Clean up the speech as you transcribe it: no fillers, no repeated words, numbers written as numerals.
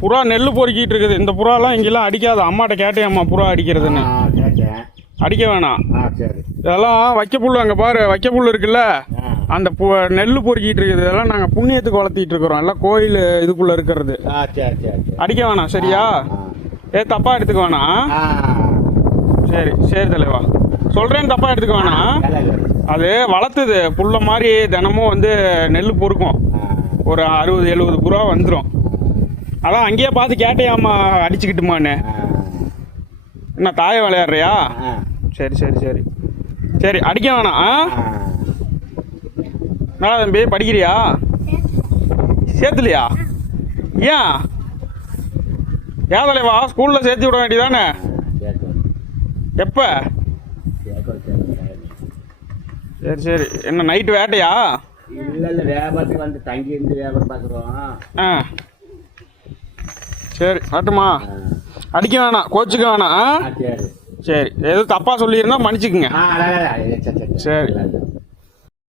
புறா நெல் பொறுக்கிட்டு இருக்குது. இந்த புறாலாம் இங்கெல்லாம் அடிக்காது. அம்மாட்ட கேட்டேன், அம்மா புறா அடிக்கிறதுன்னு. அடிக்க வேணாம். இதெல்லாம் வைக்க புல், அங்கே பாரு வைக்க புல் இருக்குல்ல, அந்த நெல் பொறுக்கிட்டு இருக்குது. இதெல்லாம் நாங்கள் புண்ணியத்துக்கு வளர்த்திட்டு இருக்கிறோம். எல்லாம் கோயில் இதுக்குள்ள இருக்கிறது. அடிக்க வேணாம் சரியா? தப்பா எடுத்துக்க வேணாம். சரி சரி தலைவா, சொல்றேன்னு தப்பா எடுத்துக்க வேணாம். அது வளர்த்துது புல்ல மாதிரி தினமும் வந்து நெல் பொறுக்கும். ஒரு 60-70 புறா வந்துடும். அதான் அங்கேயே பார்த்து கேட்டேயாம்மா அடிச்சுக்கிட்டுமான்னு. என்ன தாய விளையாடுறியா? சரி சரி சரி சரி, அடிக்க வேணாம். நல்லா தம்பி, படிக்கிறியா? சேர்த்துலையா? ஏன் தலைவா, ஸ்கூலில் சேர்த்து விட வேண்டியதானே? எப்போ? சரி சரி, என்ன நைட்டு வேட்டையா? இல்லை வியாபாரத்துக்கு வந்து தங்கி இருந்து வியாபாரம் பார்க்குறோம். சரி வரட்டுமா? அடிக்க வேணாம், கோச்சுக்க வேணாம். சரி, எதுவும் தப்பாக சொல்லியிருந்தா மன்னிச்சுக்குங்க. சரி.